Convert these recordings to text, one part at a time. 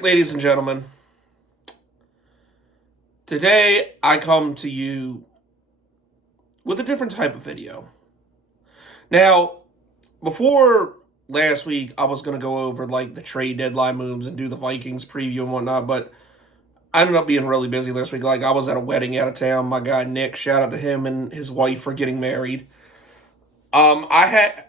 right, ladies and gentlemen, today I come to you with a different type of video. Now, before last week, I was going to go over like the trade deadline moves and do the Vikings preview and whatnot, but I ended up being really busy last week. Like, I was at a wedding out of town. My guy Nick, shout out to him and his wife for getting married. I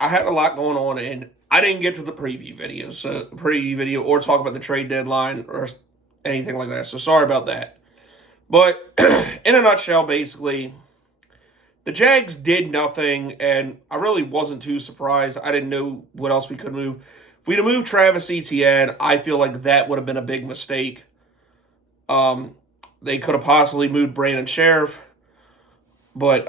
had a lot going on, and I didn't get to the preview video, or talk about the trade deadline or anything like that. So sorry about that. But in a nutshell, basically, the Jags did nothing, and I really wasn't too surprised. I didn't know what else we could move. If we'd have moved Travis Etienne, I feel like that would have been a big mistake. They could have possibly moved Brandon Sheriff, but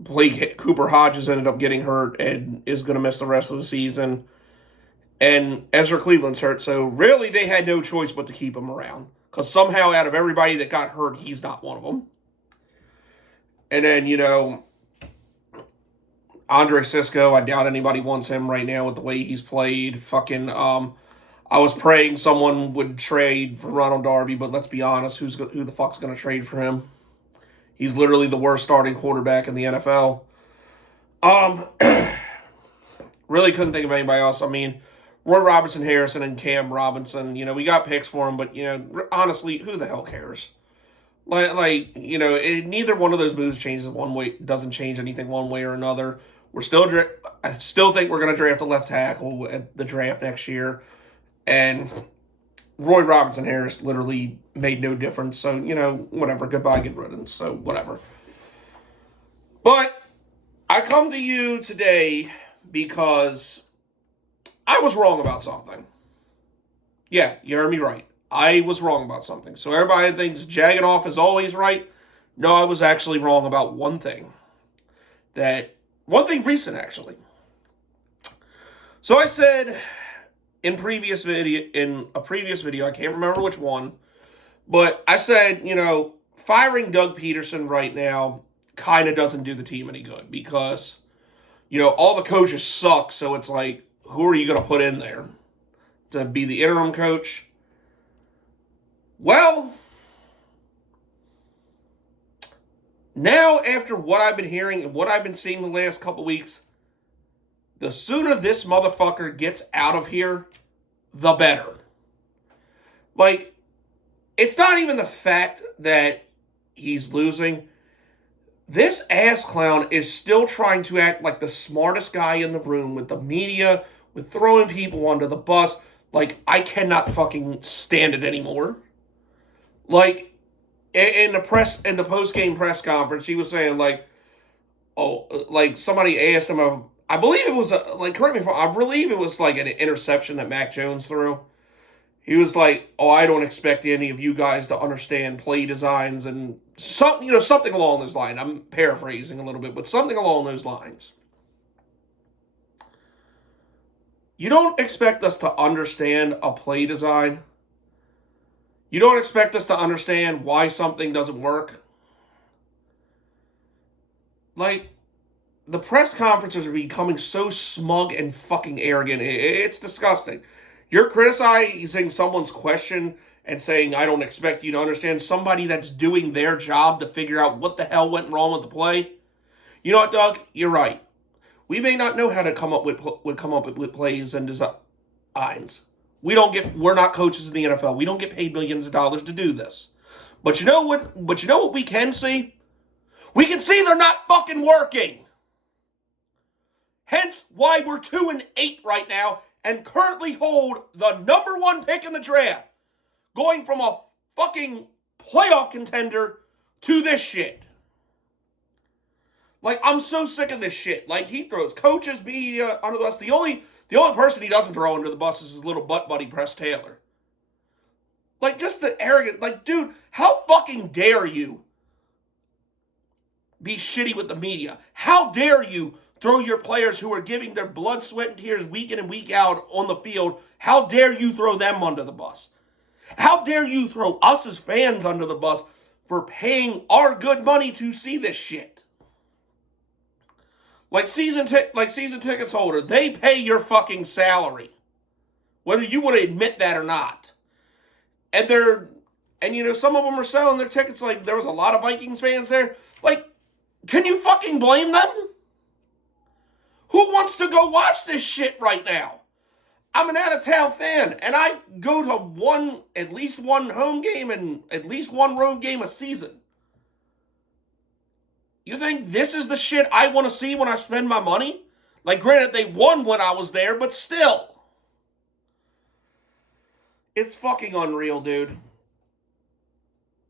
Blake Cooper Hodges ended up getting hurt and is going to miss the rest of the season. And Ezra Cleveland's hurt, so really they had no choice but to keep him around. Because somehow out of everybody that got hurt, he's not one of them. And then, Andre Cisco, I doubt anybody wants him right now with the way he's played. I was praying someone would trade for Ronald Darby, but let's be honest, who the fuck's going to trade for him? He's literally the worst starting quarterback in the NFL. Really couldn't think of anybody else. I mean, Roy Robinson Harrison and Cam Robinson, we got picks for them, but, honestly, who the hell cares? Neither one of those moves doesn't change anything one way or another. I still think we're going to draft a left tackle at the draft next year, and Roy Robinson Harris literally made no difference, so, whatever, goodbye, good riddance, so whatever. But I come to you today because I was wrong about something. Yeah, you heard me right. I was wrong about something. So everybody thinks jagging off is always right. No, I was actually wrong about one thing. One thing recent, actually. So I said in a previous video, I can't remember which one, but I said, firing Doug Pederson right now kind of doesn't do the team any good because, all the coaches suck, so it's like, who are you going to put in there to be the interim coach? Well, now after what I've been hearing and what I've been seeing the last couple weeks, the sooner this motherfucker gets out of here, the better. Like, it's not even the fact that he's losing. This ass clown is still trying to act like the smartest guy in the room with the media, with throwing people under the bus. Like, I cannot fucking stand it anymore. Like, in the post-game press conference, he was saying, somebody asked him, I believe it was, correct me if I believe it was, an interception that Mac Jones threw. He was like, I don't expect any of you guys to understand play designs and something along those lines. I'm paraphrasing a little bit, but something along those lines. You don't expect us to understand a play design. You don't expect us to understand why something doesn't work. The press conferences are becoming so smug and fucking arrogant. It's disgusting. You're criticizing someone's question and saying, I don't expect you to understand somebody that's doing their job to figure out what the hell went wrong with the play. You know what, Doug? You're right. We may not know how to come up with plays and designs. We're not coaches in the NFL. We don't get paid millions of dollars to do this. But you know what we can see? We can see they're not fucking working. Hence why we're 2-8 right now and currently hold the number 1 pick in the draft. Going from a fucking playoff contender to this shit. I'm so sick of this shit. He throws coaches, media under the bus. The only person he doesn't throw under the bus is his little butt buddy, Press Taylor. Just the arrogant. Dude, how fucking dare you be shitty with the media? How dare you throw your players who are giving their blood, sweat, and tears week in and week out on the field, how dare you throw them under the bus? How dare you throw us as fans under the bus for paying our good money to see this shit? Season tickets holder, they pay your fucking salary. whether you want to admit that or not. And some of them are selling their tickets. Like, there was a lot of Vikings fans there. Like, can you fucking blame them? Who wants to go watch this shit right now? I'm an out-of-town fan, and I go to at least one home game and at least one road game a season. You think this is the shit I want to see when I spend my money? Like, granted, they won when I was there, but still. It's fucking unreal, dude.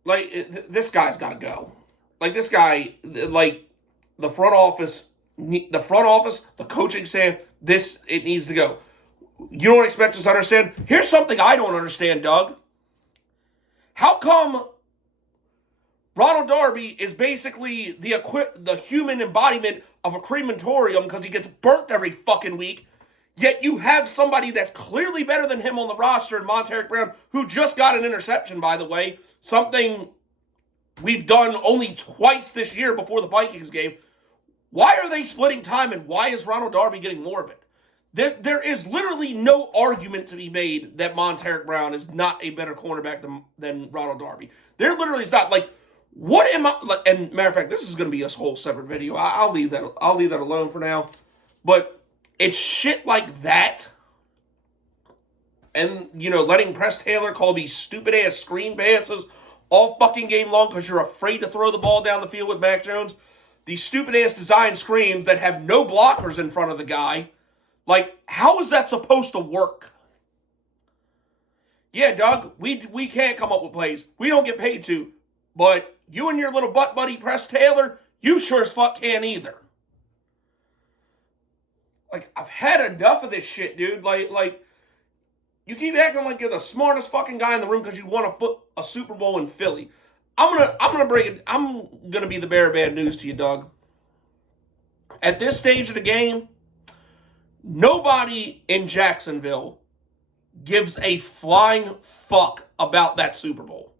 Like, this guy's got to go. Like, this guy, like, the front office, the coaching staff, it needs to go. You don't expect us to understand? Here's something I don't understand, Doug. How come Ronald Darby is basically the human embodiment of a crematorium because he gets burnt every fucking week, yet you have somebody that's clearly better than him on the roster in Monteric Brown, who just got an interception, by the way, something we've done only twice this year before the Vikings game. Why are they splitting time, and why is Ronald Darby getting more of it? There is literally no argument to be made that Monteric Brown is not a better cornerback than Ronald Darby. There literally is not. Like, what am I? Like, and matter of fact, this is going to be a whole separate video. I'll leave that alone for now. But it's shit like that, and letting Press Taylor call these stupid ass screen passes all fucking game long because you're afraid to throw the ball down the field with Mac Jones. These stupid ass design screens that have no blockers in front of the guy. Like, how is that supposed to work? Yeah, Doug, we can't come up with plays. We don't get paid to. But you and your little butt buddy, Press Taylor, you sure as fuck can't either. Like, I've had enough of this shit, dude. Like, you keep acting like you're the smartest fucking guy in the room because you won a Super Bowl in Philly. I'm gonna be the bearer of bad news to you, Doug. At this stage of the game, nobody in Jacksonville gives a flying fuck about that Super Bowl.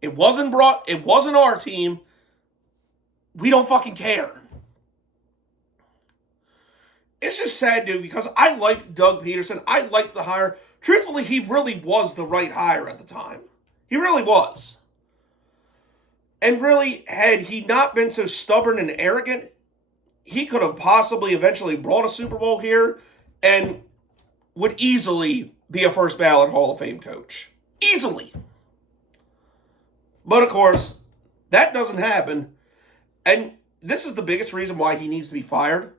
It wasn't our team. We don't fucking care. It's just sad, dude, because I like Doug Pederson. I like the hire. Truthfully, he really was the right hire at the time. He really was. And really, had he not been so stubborn and arrogant, he could have possibly eventually brought a Super Bowl here and would easily be a first ballot Hall of Fame coach. Easily. But of course, that doesn't happen. And this is the biggest reason why he needs to be fired.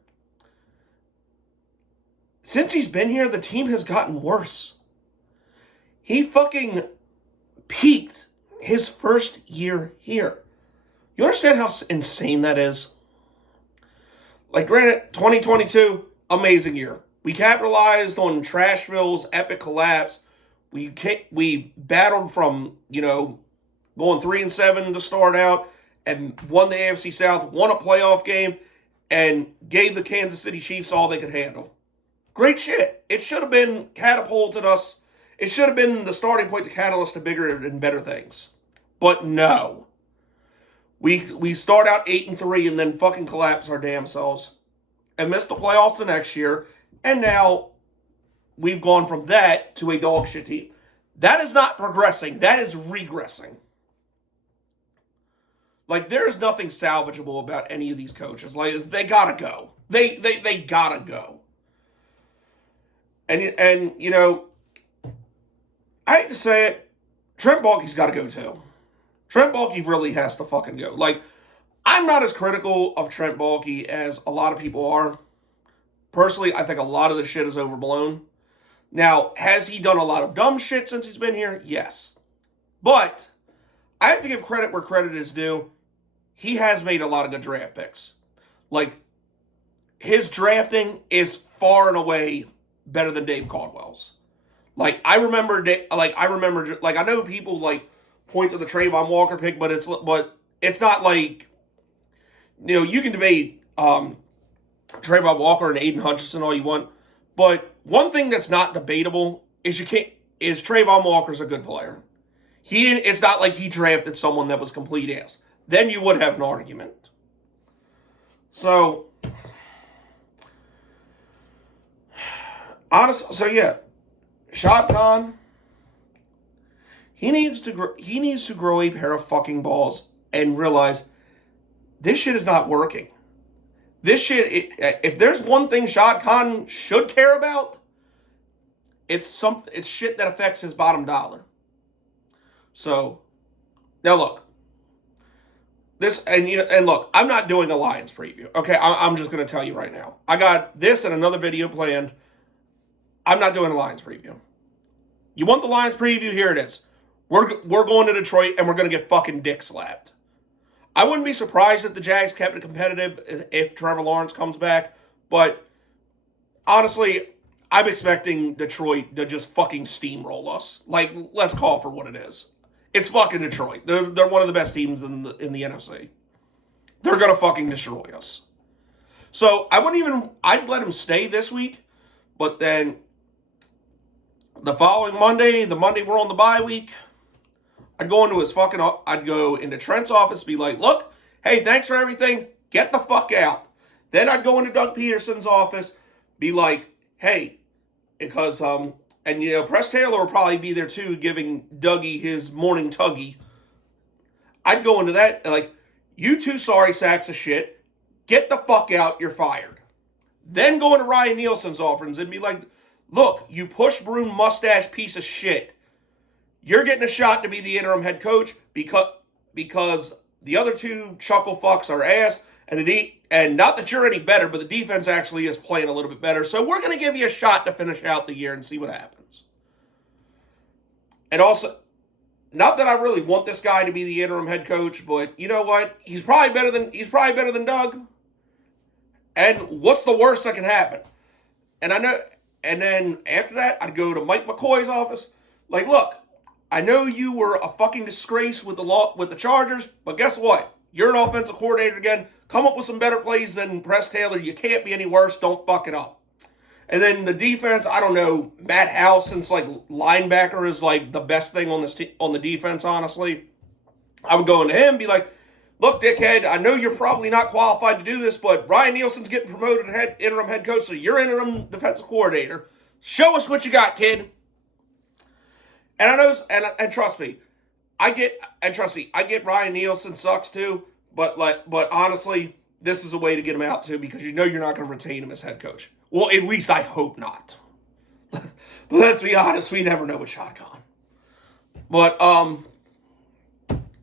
Since he's been here, the team has gotten worse. He fucking peaked his first year here. You understand how insane that is? Like, granted, 2022, amazing year. We capitalized on Trashville's epic collapse. We battled from, going 3-7 to start out and won the AFC South, won a playoff game, and gave the Kansas City Chiefs all they could handle. Great shit. It should have been catapulted us. It should have been the starting point to catalyst to bigger and better things. But no. We start out 8-3 and then fucking collapse our damn selves and miss the playoffs the next year. And now we've gone from that to a dog shit team. That is not progressing. That is regressing. Like, there is nothing salvageable about any of these coaches. Like, they gotta go. They gotta go. And I hate to say it, Trent Baalke's got to go too. Trent Baalke really has to fucking go. Like, I'm not as critical of Trent Baalke as a lot of people are. Personally, I think a lot of the shit is overblown. Now, has he done a lot of dumb shit since he's been here? Yes. But I have to give credit where credit is due. He has made a lot of good draft picks. Like, his drafting is far and away better than Dave Caldwell's. Like, I know people, point to the Trayvon Walker pick, but it's not like, you can debate Trayvon Walker and Aiden Hutchinson all you want, but one thing that's not debatable is Trayvon Walker's a good player. It's not like he drafted someone that was complete ass. Then you would have an argument. So, honestly, Shad Khan, he needs to grow a pair of fucking balls and realize this shit is not working. This shit, if there's one thing Shad Khan should care about, it's shit that affects his bottom dollar. So, now look, look, I'm not doing a Lions preview. Okay, I'm just gonna tell you right now. I got this and another video planned. I'm not doing a Lions preview. You want the Lions preview? Here it is. We're going to Detroit and we're gonna get fucking dick slapped. I wouldn't be surprised if the Jags kept it competitive if Trevor Lawrence comes back, but honestly, I'm expecting Detroit to just fucking steamroll us. Like, let's call for what it is. It's fucking Detroit. They're one of the best teams in the NFC. They're gonna fucking destroy us. So I'd let him stay this week, but then the following Monday, the Monday we're on the bye week, I'd go into Trent's office, be like, look, hey, thanks for everything. Get the fuck out. Then I'd go into Doug Pederson's office, be like, hey, because Press Taylor will probably be there too, giving Dougie his morning tuggy. I'd go into that, like, you two sorry sacks of shit, get the fuck out, you're fired. Then go into Ryan Nielsen's office and be like, look, you push broom mustache piece of shit. You're getting a shot to be the interim head coach because the other two chuckle fucks are ass, and not that you're any better, but the defense actually is playing a little bit better. So we're going to give you a shot to finish out the year and see what happens. And also, not that I really want this guy to be the interim head coach, but you know what? He's probably better than Doug. And what's the worst that can happen? And then after that, I'd go to Mike McCoy's office. Like, look, I know you were a fucking disgrace with the Chargers, but guess what? You're an offensive coordinator again. Come up with some better plays than Press Taylor. You can't be any worse. Don't fuck it up. And then the defense, I don't know, Matt House, since like linebacker is like the best thing on the defense, honestly. I would go into him and be like, look, dickhead, I know you're probably not qualified to do this, but Ryan Nielsen's getting promoted to interim head coach, so you're interim defensive coordinator. Show us what you got, kid. And I know, and trust me, I get Ryan Nielsen sucks too, but honestly, this is a way to get him out too, because you know you're not going to retain him as head coach. Well, at least I hope not. But let's be honest, we never know with Shad Khan. But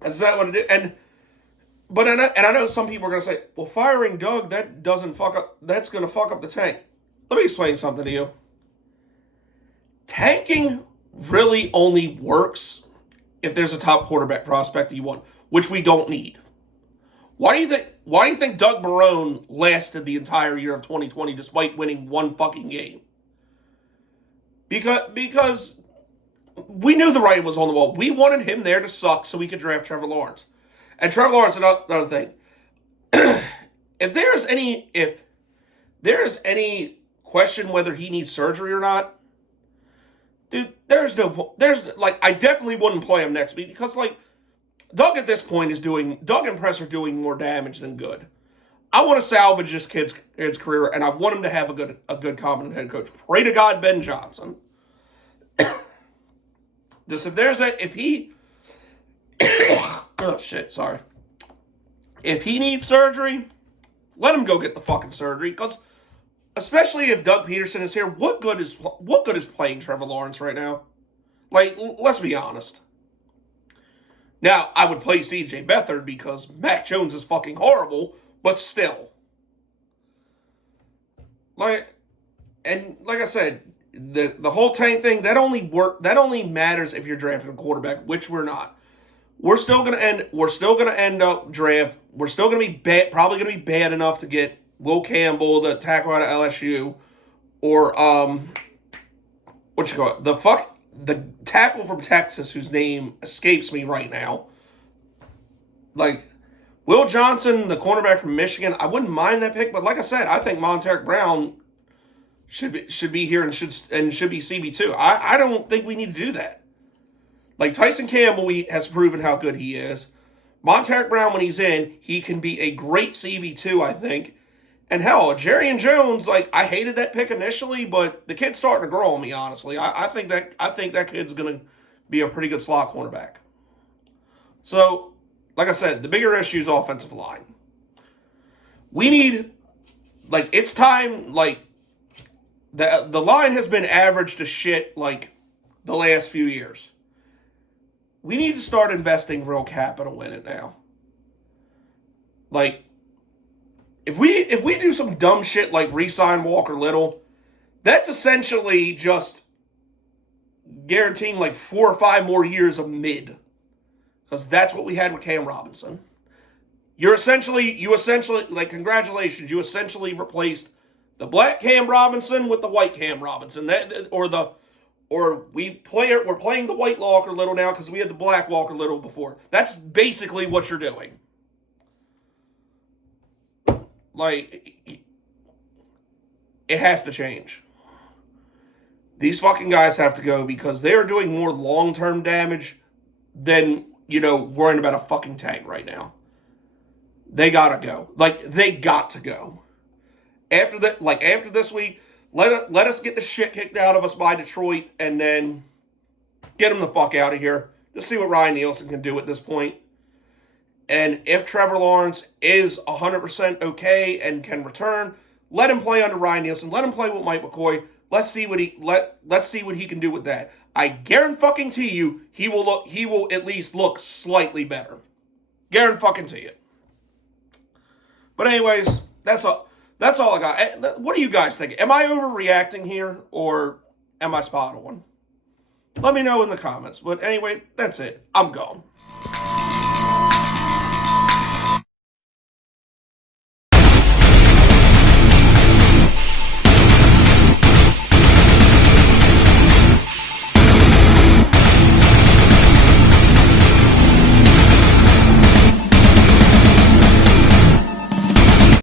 is that what it is? And I know some people are going to say, well, firing Doug, that's going to fuck up the tank. Let me explain something to you. Tanking really only works if there's a top quarterback prospect you want, which we don't need. Why do you think Doug Marrone lasted the entire year of 2020 despite winning one fucking game? Because we knew the writing was on the wall. We wanted him there to suck so we could draft Trevor Lawrence. And Trevor Lawrence, another thing. If there is any question whether he needs surgery or not, dude, I definitely wouldn't play him next week because, like, Doug at this point Doug and Press are doing more damage than good. I want to salvage this kid's career, and I want him to have a good competent head coach. Pray to God, Ben Johnson. If he oh shit, sorry. If he needs surgery, let him go get the fucking surgery. Because especially if Doug Pederson is here, what good is playing Trevor Lawrence right now? Like, let's be honest. Now, I would play C.J. Beathard because Mac Jones is fucking horrible, but still. Like I said, the whole tank thing, that only matters if you're drafting a quarterback, which we're not. We're still gonna end up draft. We're still gonna be probably gonna be bad enough to get Will Campbell, the tackle out of LSU, or the tackle from Texas whose name escapes me right now. Like Will Johnson, the cornerback from Michigan, I wouldn't mind that pick, but like I said, I think Monteric Brown should be here and should be CB2. I don't think we need to do that. Like Tyson Campbell has proven how good he is. Monteric Brown, when he's in, he can be a great CB2, I think. And hell, Jerry and Jones, like, I hated that pick initially, but the kid's starting to grow on me, honestly. I think that kid's gonna be a pretty good slot cornerback. So, like I said, the bigger issue is offensive line. We need, like, it's time, like, the line has been average to shit, like, the last few years. We need to start investing real capital in it now. Like, if we do some dumb shit like re-sign Walker Little, that's essentially just guaranteeing like 4 or 5 more years of mid. Because that's what we had with Cam Robinson. You essentially, like, congratulations, you essentially replaced the black Cam Robinson with the white Cam Robinson. We're playing the white Walker Little now because we had the black Walker Little before. That's basically what you're doing. Like, it has to change. These fucking guys have to go because they are doing more long-term damage than, worrying about a fucking tank right now. They gotta go. Like, they got to go. After this week, let us get the shit kicked out of us by Detroit and then get them the fuck out of here. Just see what Ryan Nielsen can do at this point. And if Trevor Lawrence is 100% okay and can return, let him play under Ryan Nielsen. Let him play with Mike McCoy. Let's see what he can do with that. I guarantee you, he will at least look slightly better. Guarantee it. But anyways, that's all I got. What do you guys think? Am I overreacting here, or am I spot on? Let me know in the comments. But anyway, that's it. I'm gone.